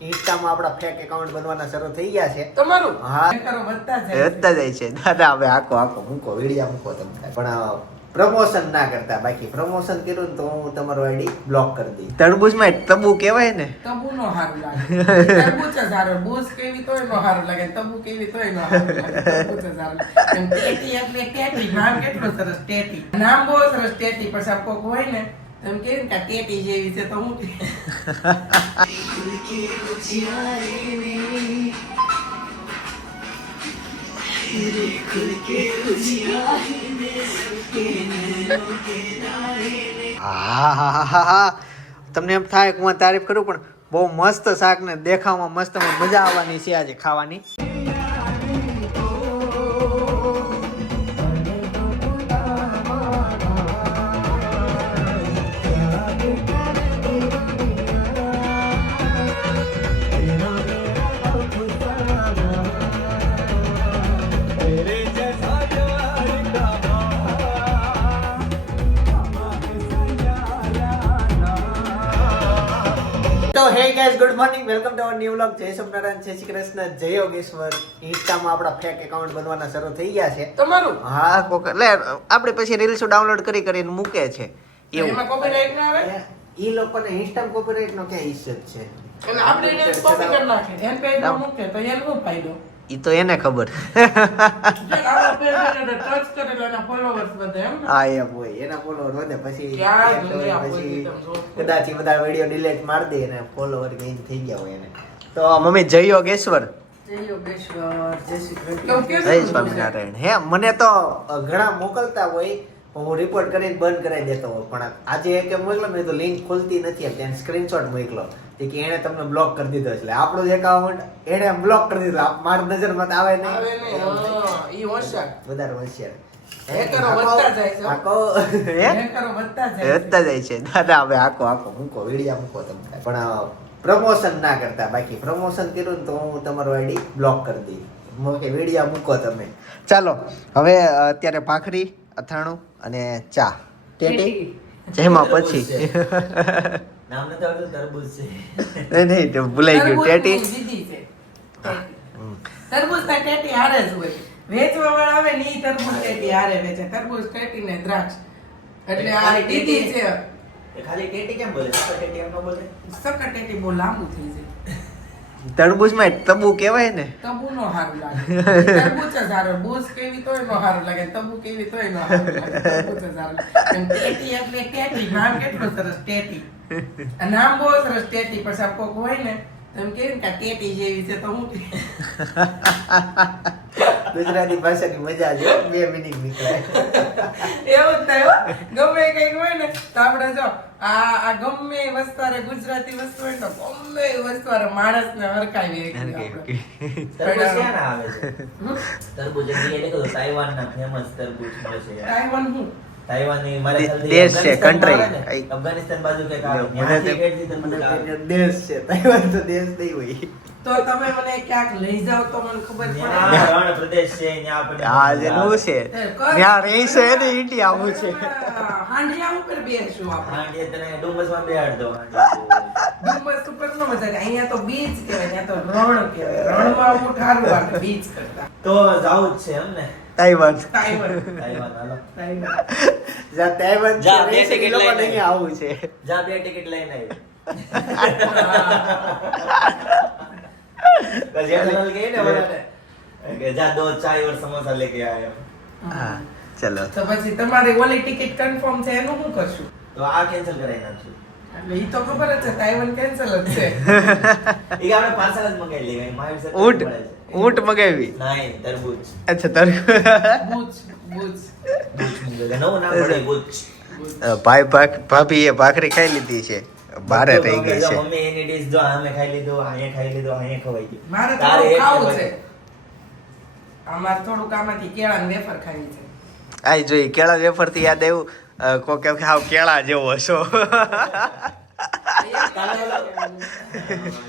ઇન્સ્ટામાં આપણા fake account બનવાના શરૂ થઈ ગયા છે તમારું હા કરો વધતા જાય છે દાદા હવે આખો મૂકો વિડીયો મૂકો તમે પણ પ્રમોશન ના કરતા બાકી પ્રમોશન કર્યું ને તો હું તમારો આઈડી બ્લોક કરી દઈશ તરબૂચમાં તબુ કહેવાય ને તબુ નો હારું લાગે તરબૂચ જ હારું બૂસ કેવી તોય નો હારું લાગે તબુ કેવી તોય નો હારું લાગે તરબૂચ જ હારું એમ ટેટી એટલે ટેટી નામ કેટલું સરસ ટેટી નામ બહુ સરસ ટેટી પછી આપ કોક હોય ને એમ કેવી કે ટેટી જેવી છે તો હું હા તમને એમ થાય કે હું તારીફ કરું પણ બહુ મસ્ત શાક ને દેખાવામાં મસ્ત મજા આવવાની છે આજે ખાવાની તો હે guys good morning welcome to our new vlog જય સોમનારાયણ જય શ્રી કૃષ્ણ જય યોગેશ્વર ઇન્સ્ટામાં આપણા ફેક એકાઉન્ટ બનવાના શરૂ થઈ ગયા છે તમારું હા કોક એટલે આપણે પછી રીલ્સ ડાઉનલોડ કરીને મૂકે છે એવું એમાં કોપીરાઈટ ના આવે ઈ લોકોને ઇન્સ્ટા કોપીરાઈટ નો ક્યાં ઇશ્યુ છે એટલે આપણે એને કોપી કરી નાખે એન પેજ માં મૂકે તો એનો શું ફાયદો ઈ તો એને ખબર આપણા પેજ ને ટચ કરેલા એના ફોલોવર્સ વધે એમ ને હા એમ હોય એના ફોલોવર વધે પછી ક્યાં એક હોય, દુનિયા પછી પહોંચી તમે જોશો. કદાચ ઈ બધા વિડિયો ડિલીટ મારી દે અને ફોલોવર ગેઇન થઈ ગયા હોય એને તો મમ્મી જય યોગેશ્વર જય યોગેશ્વર જય શ્રી કૃષ્ણ જય સ્વામિનારાયણ હે મને તો ઘણા મોકલતા હોય હું રિપોર્ટ કરીને બંધ કરાવી દેતો હોય પણ આજે એક મોકલો મેં તો લિંક ખુલતી નથી એમ ત્યાં સ્ક્રીનશોટ મોકલો કે એને તમને બ્લોક કરી દીધો એટલે આપણો જ એકાઉન્ટ એને બ્લોક કરી દીધો મારી નજરમાં તો આવે આવે નહીં નહીં ઈ હોશિયાર વધારે હોશિયાર હેકરો વધતા જાય છે. આખો હે હેકરો વધતા જાય વધતા જાય છે દાદા હવે આખો મૂકો વિડીયો મૂકો તમે પણ પ્રમોશન ના કરતા બાકી પ્રમોશન કર્યું ને તો હું તમારો આઈડી બ્લોક કરી દઈશ મૂકે વિડીયો મૂકો તમે ચાલો હવે અત્યારે ભાખરી અથાણું અને ચા ટેટી જેમાં પછી નામ નથી આવડતું તરબૂચ છે નહીં તો ભૂલાઈ ગયું ટેટી દીદી છે તરબૂચ ના ટેટી હારે જ હોય વેચવા વાળા આવે ને ઈ તરબૂચ ટેટી હારે વેચે તરબૂચ ટેટી ને દ્રાક્ષ એટલે આ દીદી છે એ ખાલી ટેટી કેમ બોલે સકર ટેટી એમ ન બોલે સકર ટેટી બહુ લાંબુ થઈ જાય તરબૂચમાં તબુ કહેવાય ને તબુ નો હારું લાગે તરબૂચ જ હારું બૂસ કેવી તોય નો હારું લાગે તબુ કેવી તોય નો હારું લાગે તરબૂચ જ હારું એમ ટેટી એટલે ટેટી નામ કેટલું સરસ ટેટી આ નામ બહુ સરસ ટેટી પછી આપ કોક હોય ને તો એમ કેવી કે ટેટી જેવી છે તો હું ગુજરાતી ભાષાની મજા છે બે મિનિટ નીકળે એવું જ થાય હો. ગમે કઈક હોય ને તો આપણે જો આ ગમે એ વસ્તુવારે ગુજરાતી વસ્તુ હોય ને તો ગમે એ વસ્તુવારે માણસને હરખાવી શકીએ આપણે. તરબૂચ ક્યાં ના આવે છે તરબૂચ એટલે એ કહું તાઇવાનના ફેમસ તરબૂચ મળે છે તાઇવાન હું તાઇવાનની મારે ખ્યાલથી દેશ છે, અફઘાનિસ્તાનમાં country. આવે ને, અફઘાનિસ્તાન બાજુ કંઈક આવે. મને ત્યાંથી કેટલી તરબૂચ આવે. દેશ છે તાઇવાન તો દેશ નહીં હોય તો તમે મને ક્યાંક લઈ જાઓ તો મને ખબર ત્યાં પડે રણ પ્રદેશ છે ત્યાં આપણને આ જેનું છે ત્યાં રહી છે ને ઇન્ડિયા આવું છે હાંડિયા ઉપર બેસશું આપણે હા, એટલે તને ડુમસમાં બેહાડ દો. ડુમ્મસ ઉપર નો મજા આવે. અહીંયા તો બીચ કહેવાય ત્યાં તો રણ કહેવાય રણમાં હું ઠારું વાગે બીચ કરતા તો જાવું જ છે એમ ને તાઇવાન તાઇવાન તાઇવાન હાલો તાઇવાન જ્યાં તાઇવાન જા, છે, બે એ ticket લોકો લઈને નહીં આવું છે જા બે ટિકિટ લઈને આવી तो जेठालाल गए ना बोला कि जा दो चाय और समोसा लेके आए हम હા ચલો તો પછી તમારી ઓલી ટિકિટ કન્ફર્મ છે એનું શું કરશું તો આ કેન્સલ કરાવી નાખશું એટલે ઈ તો ખબર જ છે તાઇવાન કેન્સલ જ છે એ આપણે પાર્સલ જ મંગાવી લેવાય મહાવીર સર ઊંટ ઊંટ મગાવી નહીં તરબૂચ અચ્છા તર બૂચ બૂચ બૂચ મંગાવ્યા નવું નામ પડે બૂચ ભાભી એ ભાખરી ખાઈ લીધી છે બારે રહી ગઈ છે મમ્મી એની ડીશ જો અમે ખાઈ લીધું અહીંયા ખાઈ લીધું અહીંયા ખવાઈ ગયું મારે તારે થોડું એક ખાવું નંબર. છે અમારે થોડુંક આમાંથી કેળા ને વેફર ખાવી છે આઈ જોઈ કેળા વેફર થી યાદ આવ્યું કોક એમ કે હાવ કેળા જેવો હશો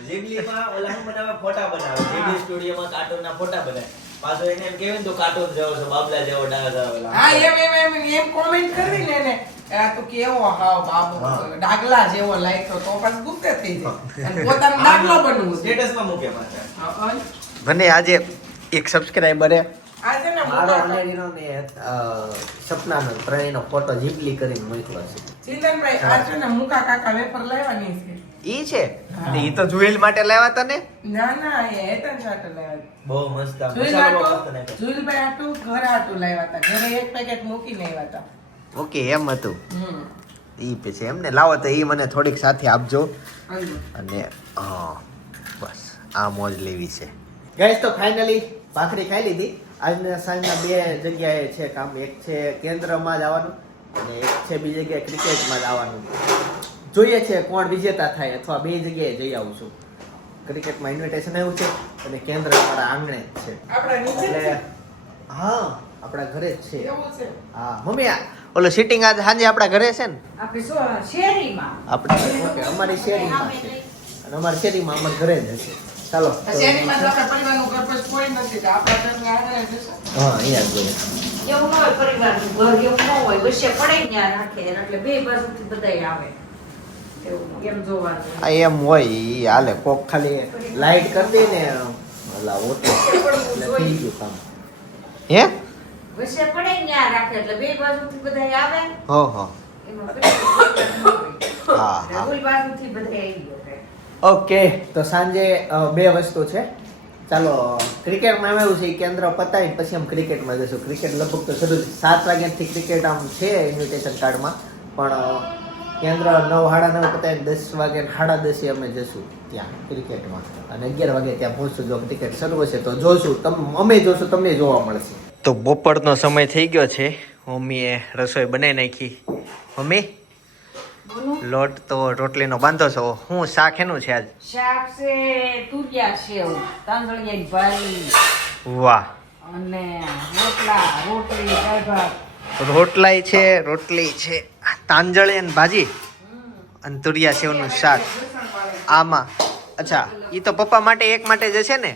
જીબલીમાં ઓલા હું બનાવે ફોટા બનાવે જીબલી સ્ટુડિયોમાં કાર્ટૂનના ફોટા બનાવે પાછો એને એમ કહેવાય ને તો કાર્ટૂન જેવો છે બાબલા જેવો ડાઘા ઓલા હા એમ કોમેન્ટ કરવી ને એને આ તો કેવો હાવ બાબો ડાગલા જેવો લાગ્યો તો પછી ગુપ્તે થઈ જાય અને પોતાનો ડાગલો બનવું છે. સ્ટેટસમાં મૂકે પાછા. હા, મને આજે એક સબસ્ક્રાઇબરે આ છે ને મારો મોટા અને રીનો ને સપનાનો ત્રણેયનો ફોટો જીપલી કરીને મોકલ્યો છે. ચિંતનભાઈ આ છે ને મુકા કાકા વેફર લેવાની છે. ઈ છે ઈ તો જુએલ માટે લાવ્યા તને. ના ના એ હેતન સાથે લેવાની. બહુ મસ્ત આમ જુઈલ મસાલો બહુ મસ્ત આટું નાખ્યો. જુઈલભાઈ આટું ઘર આટું લાવ્યા હતા. ઘરે એક પેકેટ મૂકીને આવ્યા હતા. ઓકે એમ હતું. હમ. ઈ પછી એમને લાવો તો ઈ મને થોડીક સાથે આપજો. હાલો. અને હા બસ આ મોજ લેવી છે. ગાઈસ તો ફાઇનલી ભાખરી ખાઈ લીધી. આજના સાંજના બે જગ્યાએ છે કામ. એક છે કેન્દ્રમાં જવાનું અને એક છે બીજી જગ્યાએ ક્રિકેટમાં જવાનું. જોઈએ છે કોણ વિજેતા થાય અથવા બે જગ્યાએ જઈ આવું છું. ક્રિકેટમાં ઇન્વિટેશન આવ્યું છે અને કેન્દ્ર મારા આંગણે જ છે. આપણા નીચે જ એટલે છે? હા આપણા ઘરે જ છે. એવું છે? હા મમ્મી ઓલો સિટિંગ આજ સાંજે આપણા ઘરે છે ને. આપણે શેરીમાં આપણે ઓકે અમારી શેરીમાં છે અને અમારી શેરીમાં અમારા ઘરે જ હશે. ચાલો આ શેરીમાં તો આપણા પરિવારનું ઘર પછી કોઈ નથી. તો આપણા ઘરની આગળ જ હશે. હા અહીંયા જોઈએ. એવું ન હોય પરિવારનું ઘર એવું ન હોય વચ્ચે પડે ત્યાં રાખે એટલે બે બાજુથી બધાય આવે એવું એમ જોવાનું. આ એમ હોય ઈ હાલે કોક ખાલી લાઈટ કરી દે ને ઓલા ઓટો એટલે થઈ ગયું કામ. હે વચ્ચે પડે ત્યાં રાખે એટલે બે બાજુથી બધાય આવે હો હો એમાં પરિવાર ન હોય. હા, હા. એટલે ઓલી બાજુથી બધાય આવી ગયો. ઓકે તો સાંજે બે વસ્તુ છે. ચાલો ક્રિકેટમાં એમ એવું છે ઈ કેન્દ્ર પતાવી પછી આમ ક્રિકેટમાં જશું. ક્રિકેટ લગભગ તો શરૂ 7 વાગ્યાથી ક્રિકેટ આમ છે ઇન્વિટેશન કાર્ડમાં પણ કેન્દ્ર 9:30 પતાવીને 10 વાગે 10:30 અમે જશું ત્યાં ક્રિકેટમાં અને 11 વાગે ત્યાં પહોંચશું. જો ક્રિકેટ શરૂ હશે તો જોશું. અમે જોશું તમને જોવા મળશે. તો બપોરનો સમય થઈ ગયો છે. મમ્મીએ રસોઈ બનાવી નાખી. મમ્મી લોટ તો રોટલીનો બાંધો છો. હું શાક એનું છે આજ? શાક છે તુરિયા સેવ તાંદળિયાની ભાજી વાહ અને રોટલા રોટલી દાળ ભાત. રોટલાય છે રોટલી છે તાંજળી અને ભાજી અને તુરિયા સેવનું શાક. આમાં અચ્છા એ તો પપ્પા માટે એક માટે જ છે ને.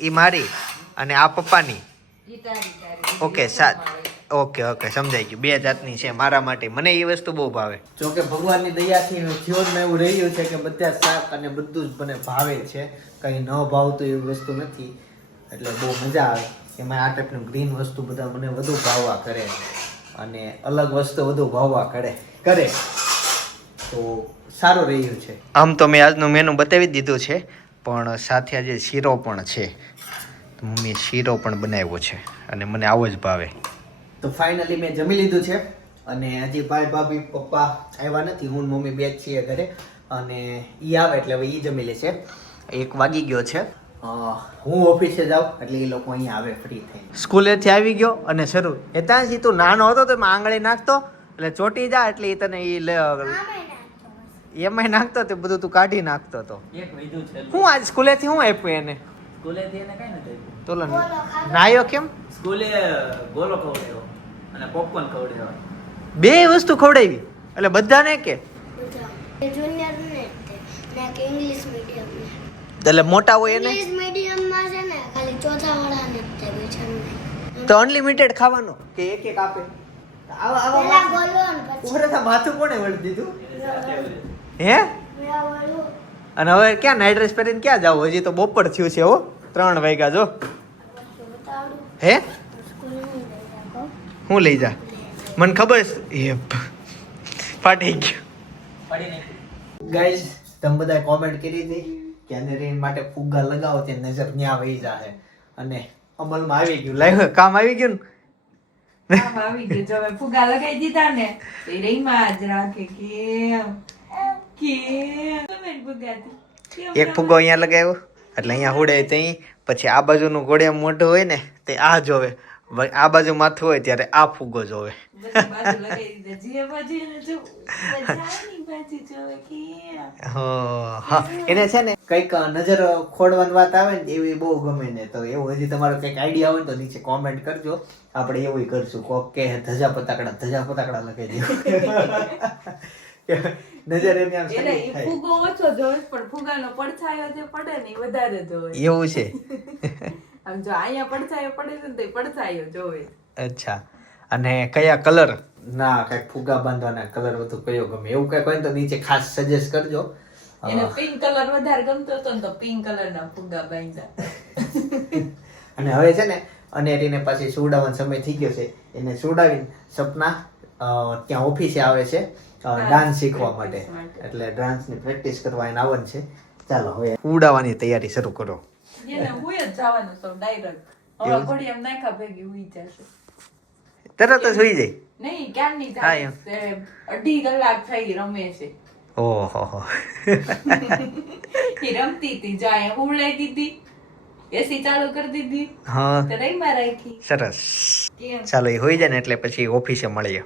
એ મારી અને આ પપ્પાની. ઓકે ઓકે ઓકે સમજાઈ ગયું. બે જાતની છે મારા માટે. મને એ વસ્તુ બહુ ભાવે. જો કે ભગવાનની દયાથી જીવનમાં એવું રહ્યું છે કે બધા શાક અને બધું જ મને ભાવે છે. કંઈ ન ભાવતું એવી વસ્તુ નથી. એટલે બહુ મજા આવે એમાં આ ટાઈપનું ગ્રીન વસ્તુ બધા મને વધુ ભાવવા કરે અને અલગ વસ્તુ વધુ ભાવવા કરે તો સારું રહ્યું છે. આમ તો મેં આજનું મેનુ બતાવી જ દીધું છે પણ સાથે આજે શીરો પણ છે. મમ્મીએ શીરો પણ બનાવ્યો છે અને મને આવો જ ભાવે. તો ફાઇનલી મેં જમી લીધું છે અને હજી ભાઈ ભાભી પપ્પા આવ્યા નથી. હું ને મમ્મી બે જ છીએ ઘરે અને એ આવે એટલે હવે એ જમી લેશે. 1 વાગી ગયો છે. હું ઓફિસે જાઉં એટલે એ લોકો અહીંયા આવે ફ્રી થઈને. સ્કૂલેથી આવી ગયો અને શરૂ એ ત્યાં તું નાનો હતો તો એમાં આંગળી નાખતો એટલે ચોટી જા એટલે એ તને એમાં નાખતો તે બધું તું કાઢી નાખતો હતો. એક વિધું છે. હું આજ સ્કૂલેથી હું આપ્યું એને સ્કૂલેથી એને કાંઈ નથી આપ્યું. તો નાયો કેમ? સ્કૂલે ગોલો ખવડાવ્યો અને પોપકોર્ન ખવડાવ્યો. બે વસ્તુ ખવડાવી એટલે બધાને કે જુનિયર ને કે ઇંગ્લિશ મીડિયમ ને એટલે મોટા હોય એને ઇંગ્લિશ મીડિયમ માં છે ને ખાલી ચોથા વાળા ને જ છે બીજા તો અનલિમિટેડ ખાવાનું કે એક એક આપે. પેલા બોલો ને પછી ઉભરેતા માથું કોણે વળી દીધું હે? મેં બોલું અને હવે ક્યાં નાઈટ ડ્રેસ પહેરીને ક્યાં જાવ? હજી તો બપોર થયું છે. હો 3 વાગ્યા જો. બતાડું હે સ્કૂલ માં લઈ જાઓ હું લઈ જા મને ખબર છે. એ ફાટી ગયું. પડી નાખ્યું. ગાઈઝ તમે બધા કોમેન્ટ કરી હતી કે આને રેન માટે ફુગ્ગા લગાવો તે નજર ન્યા વહી જાહે અને અમલમાં આવી ગયું. લાઈવ કામ આવી ગયું ને. આમ આવી ગયું જો હવે ફુગા લગાવી દીધા ને તો એ રહીમાં જ રાખે કેમ ફુગાથી એક ફુગ્ગો અહીંયા લગાવ્યો એટલે અહીંયા હોડે ત્યાં પછી આ બાજુનું ગોળે મોઢું હોય ને તે આ જોવે. આ બાજુ માથું હોય ત્યારે આ ફુગ્ગો જોવે. બાજુ લગાવી દીધા જે બાજુ એને જો બધાની બાજુ જોવે કેમ હા એને છે ને કઈક નજર ખોડવાની વાત આવે ને એવી બહુ ગમે ને. તો એવું હજી તમારો કઈક આઈડિયા હોય તો નીચે કોમેન્ટ કરજો. આપણે એવું કરશું કોક કે ધજા પતાકડા લગાવી દો. નજર એની આમ એટલે સારી ઈ થાય. ફુગો ઓછો જોવે પણ ફુગાનો પડછાયો જે પડે ને ઈ વધારે જોવે. એવું છે. આમ જો અહીંયા પડછાયો પડે છે ને તો ઈ પડછાયો જોવે. અચ્છા અને કયા કલર ના કઈક ફુગા બાંધવાના કલર વધુ કયો ગમે એવું કઈક હોય ને તો નીચે ખાસ સજેસ્ટ કરજો. એને પિંક કલર વધારે ગમતો હતો ને તો પિંક કલરના ફુગ્ગા બાંધ્યા. અને હવે છે ને અનેરીને પાછી સુવડાવવાનો સમય થઈ ગયો છે. એને સુવડાવીને સપના ત્યાં ઓફિસે આવે છે ડાન્સ શીખવા માટે. એટલે ડાન્સની પ્રેક્ટિસ કરવા એને આવવાનું છે. ચાલો હવે ઉડાવવાની તૈયારી શરૂ કરો. એને હુંય જ જવાનું તો ડાયરેક્ટ હવે ઘડી એમ નાખા ભેગી હુઈ જશે. તરત જ સુઈ જાય. નહીં ક્યારની હા, જાય તે 2.5 કલાક થઈ રમે છે. ઓહો એ રમતી હતી જાય ઉવડાઈ દીધી એસી ચાલુ કરી દીધી હા તો રહીમાં રાખી. સરસ. કેમ ચાલો એ હોઈ જાય ને એટલે પછી ઓફિસે મળીએ.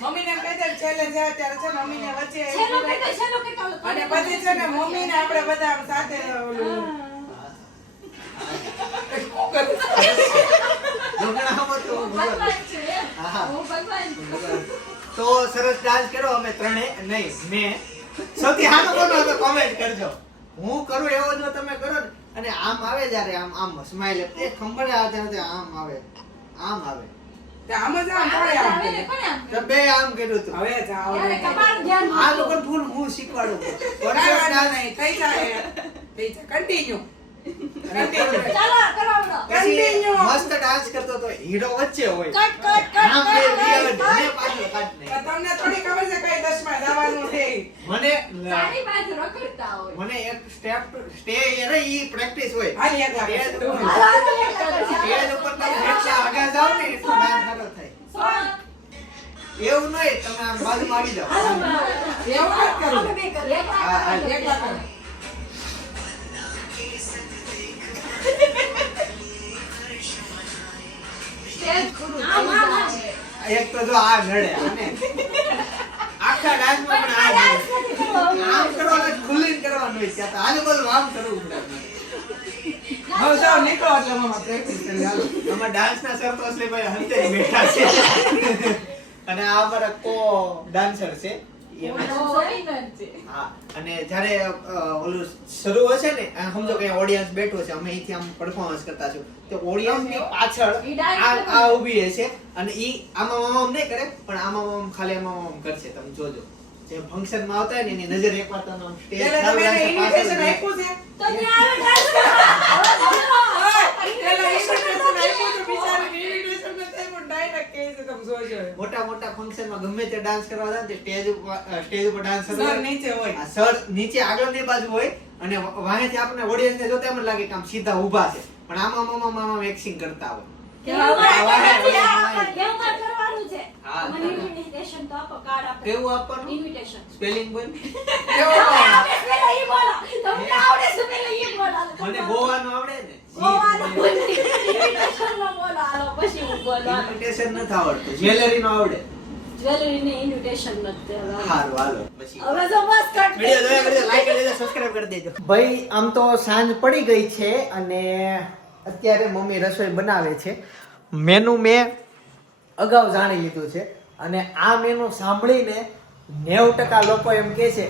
મમ્મીને કહી દે છેલ્લે જાય ત્યારે છે મમ્મીને વચ્ચે અને પછી છે ને મમ્મીને આપણે બધા આમ સાથે તો સરસ ડાન્સ કર્યો અમે ત્રણે. નહીં મેં સૌથી સારો કોનો હતો કોમેન્ટ કરજો. હું કરું એવો જો તમે કરો ને અને આમ આવે જ્યારે આમ આમ સ્માઈલ એ ખંભળે આવે આમ આવે આમ આવે આમ જ આમ પડે આમ તો બે આમ કર્યું હતું. હવે જાઓ આ લોકો ફૂલ હું શીખવાડું નહીં થઈ જાય કન્ટિન્યુ મસ્ત ડાન્સ કરતો તો હીરો વચ્ચે હોય આમ બે રિયલ ઢને પાછળ કાઢ નહીં. તમને થોડી ખબર છે કઈ દસમાં જવાનું છે મને એક સ્ટેપ સ્ટે રે ઈ પ્રેક્ટિસ હોય. હાલ એક લાગે સ્ટેજ ઉપર તમે જેટલા આગળ જાવ ને એટલો ડાન્સ સારો થાય. એવું નહીં તમે આમ બાજુ મારી જાઓ. એવું વાત કરું હા, હા. એક લાગે એક તો જો આ નડે અને આખા ડાન્સમાં પણ આ નડે. આમ કરવાનું ખુલ્લીને કરવાનું હોય ત્યાં તો આજુબાજુ આમ કરવું પડે. હવે જાઓ નીકળો એટલે મામા પ્રેક્ટિસ કરી હાલો આમાં ડાન્સના સર તો અસલીભાઈ હંતે જ બેઠા છે અને આ અમારા કો ડાન્સર છે. હા અને જ્યારે ઓલું શરૂ હશે ને આ સમજો કે ઓડિયન્સ બેઠો છે અમે અહીંથી આમ પરફોર્મન્સ કરતા છું તો ઓડિયન્સ ની પાછળ આ ઊભી હશે અને ઈ આમાં આમ નહીં કરે પણ આમાં ખાલી આમાં કરશે. તમે જોજો જે ફંક્શન માં આવતા હોય ને એની નજર એકવાર તમે આમ સ્ટેજ એટલે તમે ઇન્વિટેશન આપ્યું છે મોટા મોટા ફંક્શન માં ગમે તે ડાન્સ કરવા જાય ને સ્ટેજ ઉપર ડાન્સ સર નીચે હોય સર નીચે આગળની બાજુ હોય અને વાહેથી આપણને ઓડિયન્સ ને જોતા એમ લાગે કે આમ સીધા ઊભા છે પણ આમાં એક્ટિંગ કરતા હોય. કેવું આપવાનું સ્પેલિંગ બોલ મને ગોવાનું આવડે ને ઇન્વિટેશન નથી આવડતું જ્વેલરી નો આવડે. ભાઈ આમ તો સાંજ પડી ગઈ છે અને અત્યારે મમ્મી રસોઈ બનાવે છે. મેનુ મેં અગાઉ જાણી લીધું છે અને આ મેનુ સાંભળીને 90% લોકો એમ કહે છે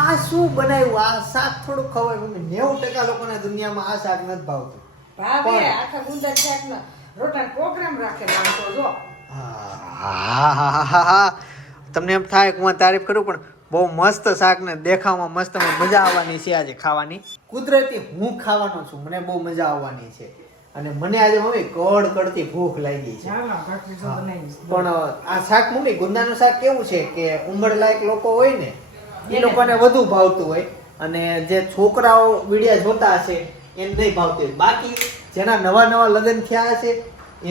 આ શું બનાવ્યું, આ શાક થોડું ખવાય. મમ્મી 90% લોકોને દુનિયામાં આ શાક નથી ભાવતું. ભાભી પણ- આખા ગુંદર શાકનો રોટલાનો પ્રોગ્રામ રાખે માણસો જો. હા, તમને એમ થાય કે હું તારીફ કરું, પણ બહુ મસ્ત શાક ને દેખાવામાં મસ્ત, મજા આવવાની છે આજે ખાવાની. કુદરતી હું ખાવાનો છું, મને બહુ મજા આવવાની છે. અને મને આજે મમ્મી કડકડતી ભૂખ લાગી છે. ચાલો, ભાખરી શું બનાવીશ? પણ આ શાક મમ્મી ગુંદાનું શાક કેવું છે કે ઉંમરલાયક લોકો હોય ને એ લોકોને વધુ ભાવતું હોય, અને જે છોકરાઓ વિડિયા જોતા હશે એને નહીં ભાવતું હોય. બાકી જેના નવા લગ્ન થયા હશે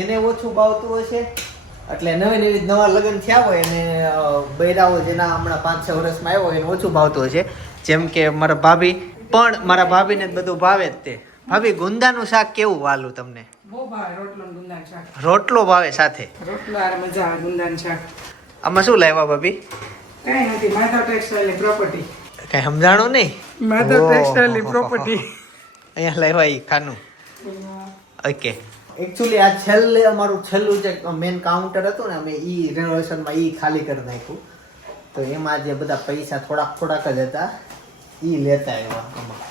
એને ઓછું ભાવતું હશે. એટલે નવા લગ્ન થયા હોય અને બૈરાઓ જેના હમણાં 5-6 વર્ષમાં આવ્યો હોય એને ઓછું ભાવતું હશે. જેમ કે મારા ભાભી, પણ મારા ભાભીને જ બધું ભાવે જ તે. ભાભી ગુંદાનું શાક કેવું વાલું તમને? બહુ ભાવે રોટલો ને ગુંદાનું શાક. રોટલો ભાવે સાથે? રોટલો હારે મજા આવે ગુંદાનું શાક. આમાં શું લાવ્યા ભાભી? કઈ નથી, માધવ ટેક્સટાઇલ પ્રોપર્ટી. કઈ સમજાણું નહીં? માધવ ઓહો. Textile property. અહીંયા લાવ્યા ઈ ખાનું. ઓકે, એકચ્યુઅલી આ છેલ્લે અમારું છેલ્લું જે મેન કાઉન્ટર હતું ને, અમે ઈ રેનોવેશનમાં ઈ ખાલી કરી નાખ્યું. તો એમાં જે બધા પૈસા થોડાક જ હતા ઈ લેતા આવ્યા આમાં.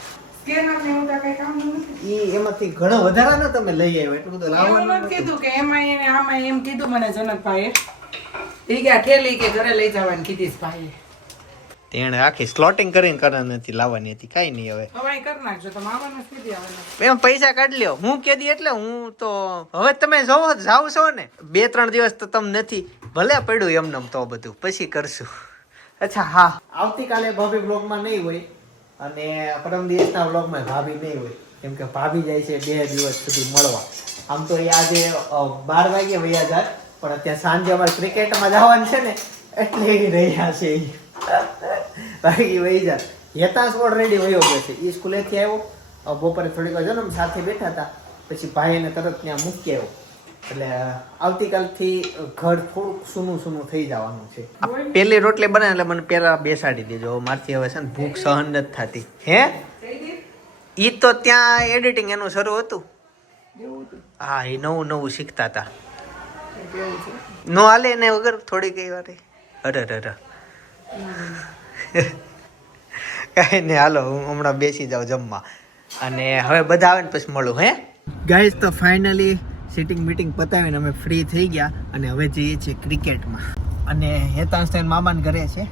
સ્કેનર ને એવું તો કઈ કામ નથી. ઈ એમાંથી ઘણો વધારાનો તમે લઈ આવ્યો, એટલું બધું એવું લાવવાનું નથી નતું. કીધું કે એમાં એને આમાં એમ કીધું મને જનકભાઈએ. ઈ કે આ ઠેલી કે ઘરે લઈ જવાની કીધી છે ભાઈએ. તેણે આખી સ્લોટિંગ કરીને નથી લાવવાની હતી, કાંઈ નહીં. હવે હવે અહીં કરી નાખજો, તમે આવવાનું જ કીધી આવવાનું. એમ પૈસા કાઢી લ્યો. હું કેદી એટલે હું તો હવે તમે જાઓ છો ને 2-3 દિવસ તો તમે નથી, ભલે પડ્યું એમને તો બધું પછી કરશું. અચ્છા હા, આવતીકાલે ભાભી બ્લોગમાં નહીં હોય અને પરમ દિવસના બ્લોગમાં ભાભી નહીં હોય, કેમ કે ભાભી જાય છે 2 દિવસ સુધી મળવા. આમ તો એ આજે 12 વાગે વયા જાય, પણ અત્યારે સાંજે અમારે ક્રિકેટમાં જવાનું છે ને એટલે એ રહ્યા છે. બાકી વહી જાય. હેતાંશ ઓલરેડી વયો ગયો છે. એ સ્કૂલેથી આવ્યો, બપોરે થોડીક વાર જન્મ સાથે બેઠા હતા, પછી ભાઈને તરત ત્યાં મૂકી આવ્યો. એટલે આવતીકાલથી ઘર થોડુંક સૂનું થઈ જવાનું છે. પેલી રોટલી બને એટલે મને પેલા બેસાડી દેજો, મારથી હવે છે ને ભૂખ સહન નથી થતી. હે ઈ તો ત્યાં એડિટિંગ એનું શરૂ હતું. હા, એ નવું શીખતા હતા. નો હાલે એને વગર થોડી કઈ વાર. અરે કઈ નહીં, હાલો હું હમણાં બેસી જાઉં જમવા, અને હવે બધા આવે ને પછી મળું. હે ગાઈઝ, તો ફાઇનલી સીટિંગ મીટિંગ પતાવીને અમે ફ્રી થઈ ગયા અને હવે જઈએ છીએ ક્રિકેટમાં. અને હેતાંશ થઈને મામાને ઘરે છે,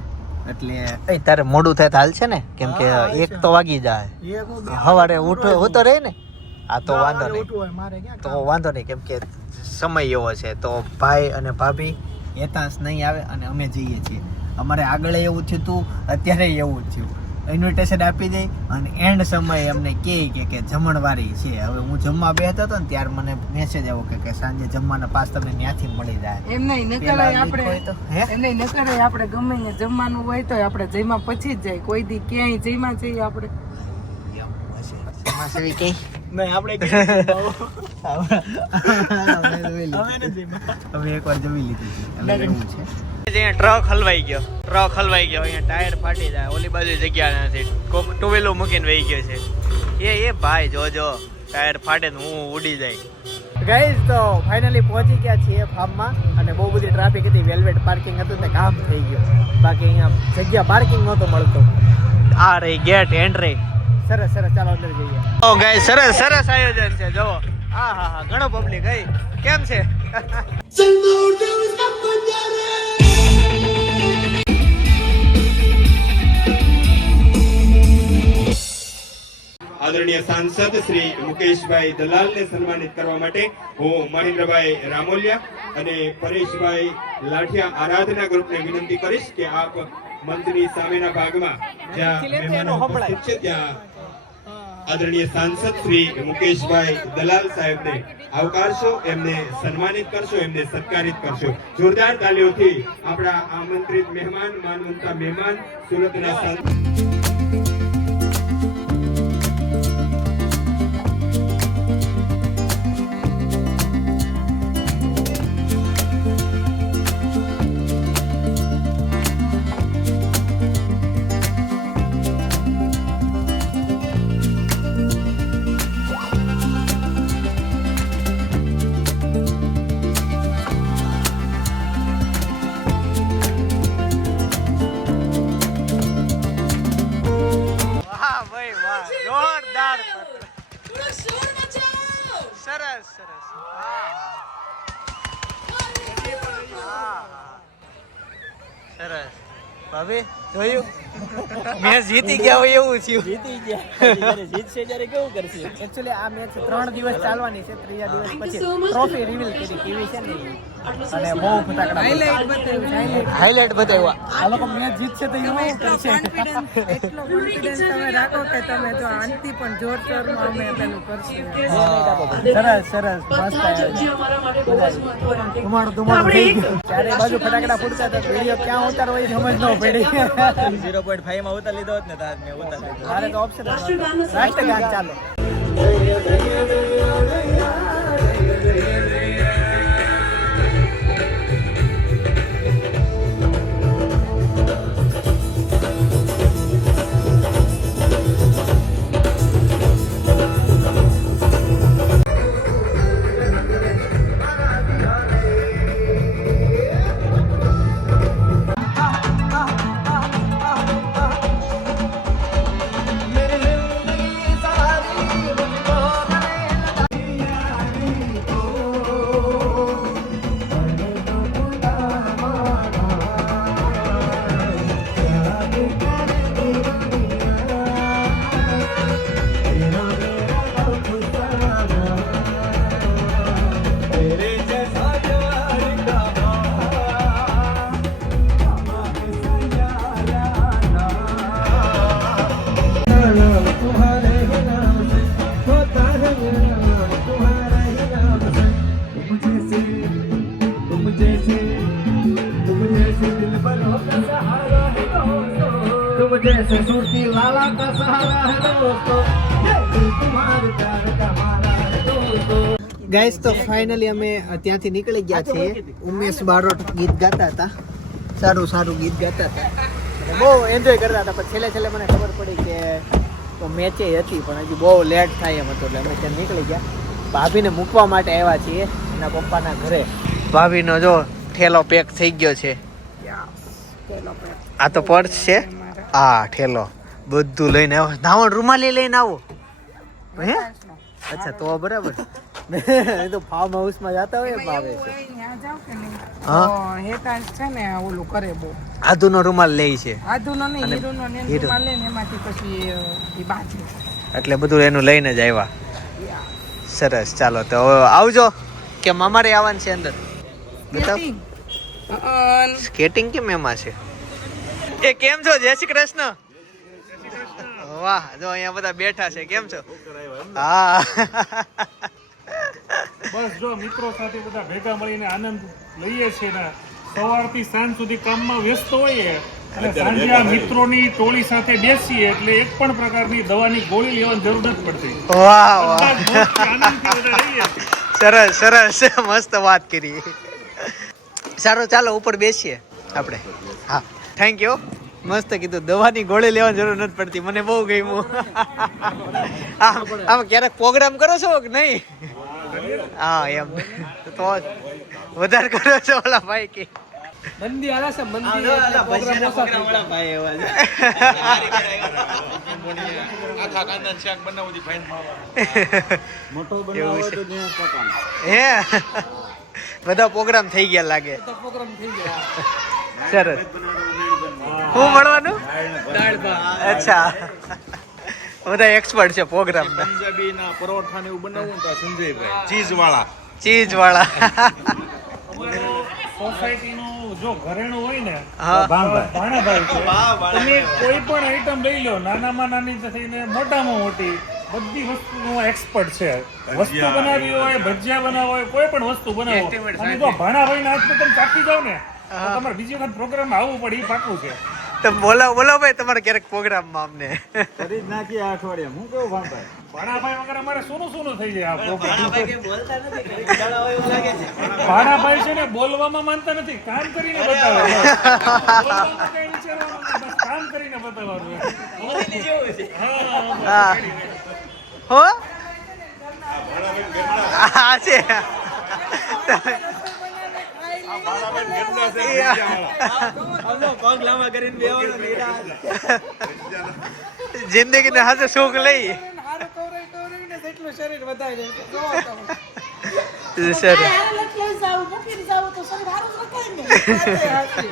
એટલે એ તારે મોડું થાય તો હાલ છે ને, કેમ કે 1 તો વાગી જાય. સવારે હું તો રહી ને. હા, તો વાંધો નહીં, કેમ કે સમય એવો છે. તો ભાઈ અને ભાભી હેતાંશ નહીં આવે અને અમે જઈએ છીએ. અમારે આગળ એવું થયું હતું, અત્યારે એવું જ થયું. ઇન્વિટેશન આપી દઈ અને એન્ડ સમયે અમને કહે કે જમણવારી છે. હવે હું જમવા બેસતો હતો ને ત્યારે મને મેસેજ આવ્યો કે સાંજે જમવાના પાસ તમને ત્યાંથી મળી જાય. એમ નહીં, નકર પેલા આપણે હોય તો હે એમ નહીં, નકર આપણે ગમે ત્યાં જમવાનું હોય તો આપણે જઈમાં પછી જ જાય. કોઈ દી ક્યાંય જઈમાં જઈએ આપણે. સમાસેવી કઈ નહીં આપણે હવે એકવાર જમી લીધી છે. ટ્રક હલવાઈ ગયો, અહીંયા ટાયર ફાટી જાય, ઓલી બાજુ જગ્યા નથી, કોક ટુ વ્હીલર મૂકીને વહી ગયો છે. એ ભાઈ જોજો ટાયર ફાટે ને હું ઉડી જાય. ગાઈઝ, તો ફાઇનલી પહોંચી ગયા છીએ ફાર્મમાં, અને બહુ બધી ટ્રાફિક હતી, વેલ્વેટ પાર્કિંગ હતું ને કામ થઈ ગયું. બાકી અહીંયા જગ્યા પાર્કિંગ નહોતો મળતો. આ રહી ગેટ એન્ટ્રી. સરસ, ચાલો અંદર જઈએ. ઓ ગાઈઝ, સરસ આયોજન છે. જો હા, ઘણો પબ્લિક. કેમ છે? આદરણીય સાંસદ શ્રી મુકેશભાઈ દલાલને સન્માનિત કરવા માટે હું મહેન્દ્રભાઈ રામોલિયા અને પરેશભાઈ લાઠિયા આરાધના ગ્રુપને વિનંતી કરીશ કે આપ મંચની સામેના ભાગમાં જ્યાં મહેમાનો ઉપસ્થિત છે ત્યાં આદરણીય સાંસદ શ્રી મુકેશભાઈ દલાલ સાહેબને આવકારશો, એમને સન્માનિત કરશો, એમને સત્કારિત કરશો. જોરદાર તાલીઓથી આપણા આમંત્રિત મહેમાન, માનવંતા મહેમાન સુરતના સરસ સરસ ભાભી જોયું મેચ જીતી ગયા હોય એવું થયું. જીતી ગયા જીતશે ત્યારે કેવું કરશે? એકચ્યુઅલી આ મેચ 3 દિવસ ચાલવાની છે. ત્રીજા દિવસ પછી ટ્રોફી રિવીલ કરી કેવી છે ને અને બહુ ફટાકડા હાઇલાઇટ બતાવ્યા. આ લોકો મેચ જીતશે તો એવું કરશે. એટલો કોન્ફિડન્સ તમે રાખો કે તમે જો આનથી પણ જોર જોરમાં અમે પેલું કરશું. સરસ સરસ મસ્ત ધુમાડું થઈ ગયું. ચારે બાજુ ફટાકડા ફૂટતા હતા. વિડીયો ક્યાં ઉતારવો એ સમજ ન પડી. 0.5 માં ઉતાર લીધો હોત ને તાર મેં ઉતાર લીધો. મારે તો ઓપ્શન રાષ્ટ્રગાન ચાલો. ગાઈસ તો ફાઇનલી અમે ત્યાંથી નીકળી ગયા છીએ. ઉમેશ બારોટ ગીત ગાતા હતા. સારું ગીત ગાતા હતા. અને બહુ એન્જોય કરતા હતા. પણ છેલ્લે મને ખબર પડી કે તો મેચે હતી પણ હજી બહુ લેટ થાય એમ હતું એટલે અમે ત્યાં નીકળી ગયા. ભાભીને મૂકવા માટે આવ્યા છીએ એના પપ્પાના ઘરે. ભાભીનો જો ઠેલો પેક થઈ ગયો છે. આ તો પર્સ છે. આ ઠેલો બધું લઈને આવો. ધાવણ રૂમાલી લઈને આવો. હે અચ્છા તો બરાબર. એ તો ફાર્મ હાઉસમાં જતા હોય ભાવે છે. ત્યાં જાવ કે નહીં હા. તો હેતાંશ છે ને ઓલું કરે બહુ આધુનો રૂમાલ લે છે આધુનો નહીં અને હીરોનો ને હીરો. રૂમાલ લે ને એમાંથી પછી એ બાજુ એટલે બધું એનું લઈને જ આવ્યા. સરસ ચાલો તો હવે આવજો કે અમારે આવવાનું છે અંદર. બતાવ સ્કેટિંગ કેમ એમાં છે? એ કેમ છો? જય શ્રી કૃષ્ણ. વાહ જો અહીંયા બધા બેઠા છે. કેમ છો? હા બસ જો મિત્રો સાથે બધા ભેગા મળીને આનંદ લઈએ છીએ ને સવારથી સાંજ સુધી કામમાં વ્યસ્ત હોઈએ અને સાંજે આ મિત્રોની ટોળી સાથે બેસીએ એટલે એક પણ પ્રકારની દવાની ગોળી લેવાની જરૂર નથી પડતી. વાહ વાહ બધા જ મોજથી આનંદથી બધા રહીએ છીએ. સરસ સરસ મસ્ત વાત કરી. સારું ચાલો ઉપર બેસીએ આપણે. હા થેન્ક યુ. મસ્ત કીધું. દવાની ગોળી લેવાની જરૂર નથી પડતી. મને બહુ ગમ્યું. આમ ક્યારેક પ્રોગ્રામ કરો છો કે નહીં? હા એમ તો વધારે કરો છો ઓલા ભાઈ કે મંદી આલા છે મંદી એટલે પ્રોગ્રામ ઓછા થઈ ગયા. ભાઈ એવા છે. આખા કાંદાનું શાક બનાવું હતી ભાઈ મોટો એવું બનાવો છે. તો ત્યાં પકાન. હે બધા પ્રોગ્રામ થઈ ગયા લાગે. તો પ્રોગ્રામ થઈ ગયા. સરસ. શું મળવાનું? દાળ ભાત. અચ્છા બધા એક્સપર્ટ છે પ્રોગ્રામ ના. પંજાબીના પરોઠા ને એવું બનાવવું તો સંજયભાઈ ચીઝ વાળા ચીઝ વાળા. સોસાયટીનું જો ઘરેણું હોય ને હા. ભાણાભાઈ છે. તમે કોઈ પણ આઈટમ લઈ લો નાનામાં નાની થઈને મોટામાં મોટી બધી વસ્તુનો એક્સપર્ટ છે. વસ્તુ બનાવી હોય ભજીયા બનાવવા હોય કોઈ પણ વસ્તુ બનાવો અને જો ભાણાભાઈ ના હાથમાં તમે ચાખી જાવ ને તો તમારે બીજી વખત પ્રોગ્રામમાં આવવું પડે એ પાકું છે. તો બોલાવો ભાઈ તમારે ક્યારેક પ્રોગ્રામમાં અમને. કરી જ નાખીએ આ અઠવાડિયે. હું કેવું ભાણભાઈ? ભાણાભાઈ વગર અમારે સોનું થઈ જાય આ પ્રોગ્રામ. ભાણાભાઈ કેમ બોલતા નથી? ઘડીક ઉડાડા હોય એવું લાગે છે. ભાણાભાઈ છે ને બોલવામાં માનતા નથી, કામ કરીને બતાવે. બોલવામાં કઈ વિચારવાનું નથી, બસ કામ કરીને બતાવવાનું. મોદીની જેવું છે. હા હો હા છે. પગ લાંબા કરીને બેવાનો નિરાશ. જિંદગીને હાથે સુખ લઈ. હારું કવરાઈ કવરાઈને જેટલું શરીર વધારે છે. જોવો તમે. સરસ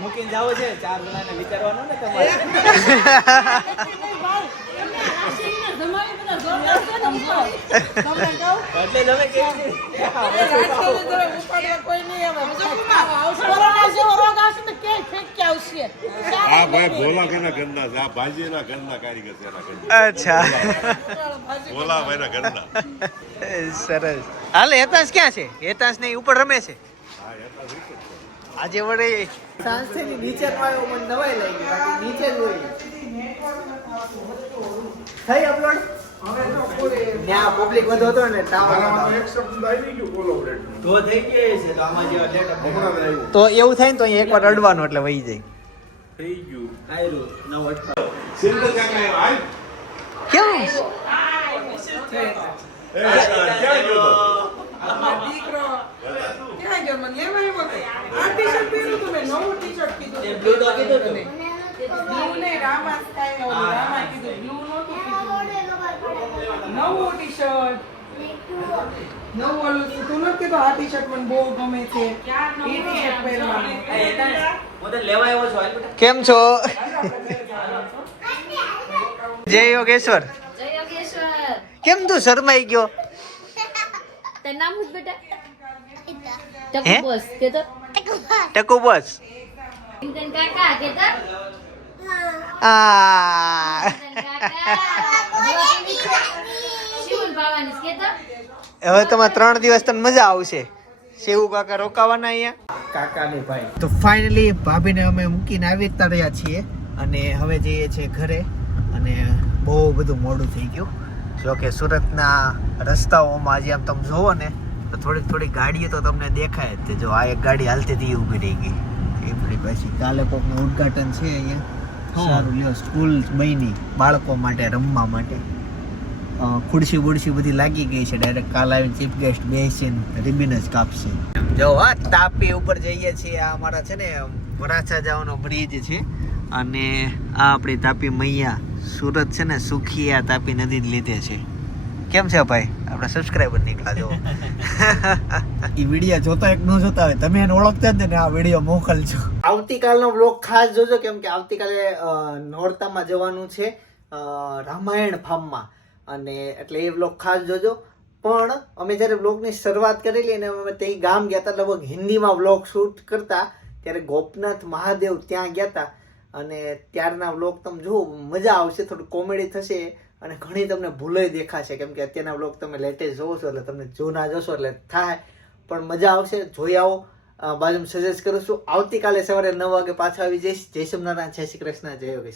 મૂકીને જાવ છે 4 જણાને વિચારવાનું ને તમારે એટલે તમે કેવી આ ભાઈ ભોલા કેના ઘરના છે આ ભાજીના ઘરના કારીગર છે એના ઘરના અચ્છા ભોલા ભાઈના ઘરના સરસ હાલ હેતાંશ ક્યાં છે હેતાંશ ને ઉપર રમે છે હા એટલા રીતે જ છે. આજે વડે સાંજથી નીચે આવ્યો મને નવાઈ લાગી બાકી નીચે જ હોય થઈ અપલોડ ત્યાં પબ્લિક વધુ હતો ને ટાવર તો થઈ ગઈ છે તો આમાં જેવા લેટ તો એવું થાય ને તો અહીંયા એકવાર અડવાનું એટલે વહી જાય થઈ ગયું આયરું નવ અઠવા સિંગલ કાકા આય કેમ ક્યાં ગયો તો દીકરો ક્યાં ગયો મને લેવા આવ્યો તો આ ટી-શર્ટ પહેર્યું તું મેં નવું ટી-શર્ટ કીધું તે blue તો કીધું તું. બ્લુ ને રામા સ્ટાઈલ ઓલું રામા કીધું બ્લુ નહોતું કીધું નવું ટી-શર્ટ નવું ઓલું તું નથી કીધું આ ટી-શર્ટ મને બહુ ગમે છે એ ટી-શર્ટ પહેરવાનું હું તો લેવા આવ્યો છું હાલ બેટા કેમ છો જય યોગેશ્વર જય યોગેશ્વર કેમ તું શરમાઈ ગયો તારું નામ શું બેટા હે? ટકુ બોસ કે તો ટકુ બોસ ચિંતન કાકા કે તો આ ચિંતન કાકા શિવન બાવાની કે તો હવે તમારે 3 દિવસ તને મજા આવશે શેવું કાકા રોકાવાના અહીંયા કાકાની ભાઈ તો ફાઇનલી ભાભીને અમે મૂકીને આવી જ રહ્યા છીએ અને હવે જઈએ છીએ ઘરે અને બહુ બધું મોડું થઈ ગયું જો કે સુરતના રસ્તાઓમાં આજે આમ તમે જોવો ને તો થોડીક ગાડીઓ તો તમને દેખાય જ તે જો આ એક ગાડી હાલતી હતી એ ઊભી રહી ગઈ એ પછી કાલે કોકનું ઉદ્ઘાટન છે અહીંયા સારું લ્યો સ્કૂલ બની બાળકો માટે રમવા માટે ખુરશી બુરશી બધી લાગી ગઈ છે ડાયરેક્ટ કાલ આવીને ચીફ ગેસ્ટ બેસીને રિબિન જ કાપશે જો હા તાપી ઉપર જઈએ છીએ આ અમારા છે ને વરાછા જવાનો બ્રિજ છે અને આ આપણી તાપી મૈયા સુરત છે ને સુખી આ તાપી નદી જ લીધે છે કેમ છે ભાઈ આપણા સબસ્ક્રાઇબર નીકળ્યા જો એ વિડીયો જોતા એક ન જોતા હોય તમે એને ઓળખતા જ ને આ વિડીયો મોકલજો આવતીકાલનો વ્લોગ ખાસ જોજો કેમ કે આવતીકાલે નોરતામાં જવાનું છે રામાયણ ફાર્મમાં અને એટલે એ વ્લોગ ખાસ જોજો પણ અમે જ્યારે વ્લોગની શરૂઆત કરેલી અને અમે ત્યાં ગામ ગયા હતા લગભગ હિન્દીમાં વ્લોગ શૂટ કરતા ત્યારે ગોપનાથ મહાદેવ ત્યાં ગયા હતા અને ત્યારના વ્લોગ તમે જુઓ મજા આવશે થોડું કોમેડી થશે અને ઘણી તમને ભૂલોય દેખાશે કેમ કે અત્યારના વ્લોગ તમે લેટેસ્ટ જોવો છો એટલે તમને જૂના જોશો એટલે થાય પણ મજા આવશે જોઈ આવો બાજુમાં સજેસ્ટ કરું છું આવતીકાલે સવારે 9 વાગે પાછા આવી જઈશ જય સોમનારાયણ જય શ્રી કૃષ્ણ જય યોગેશ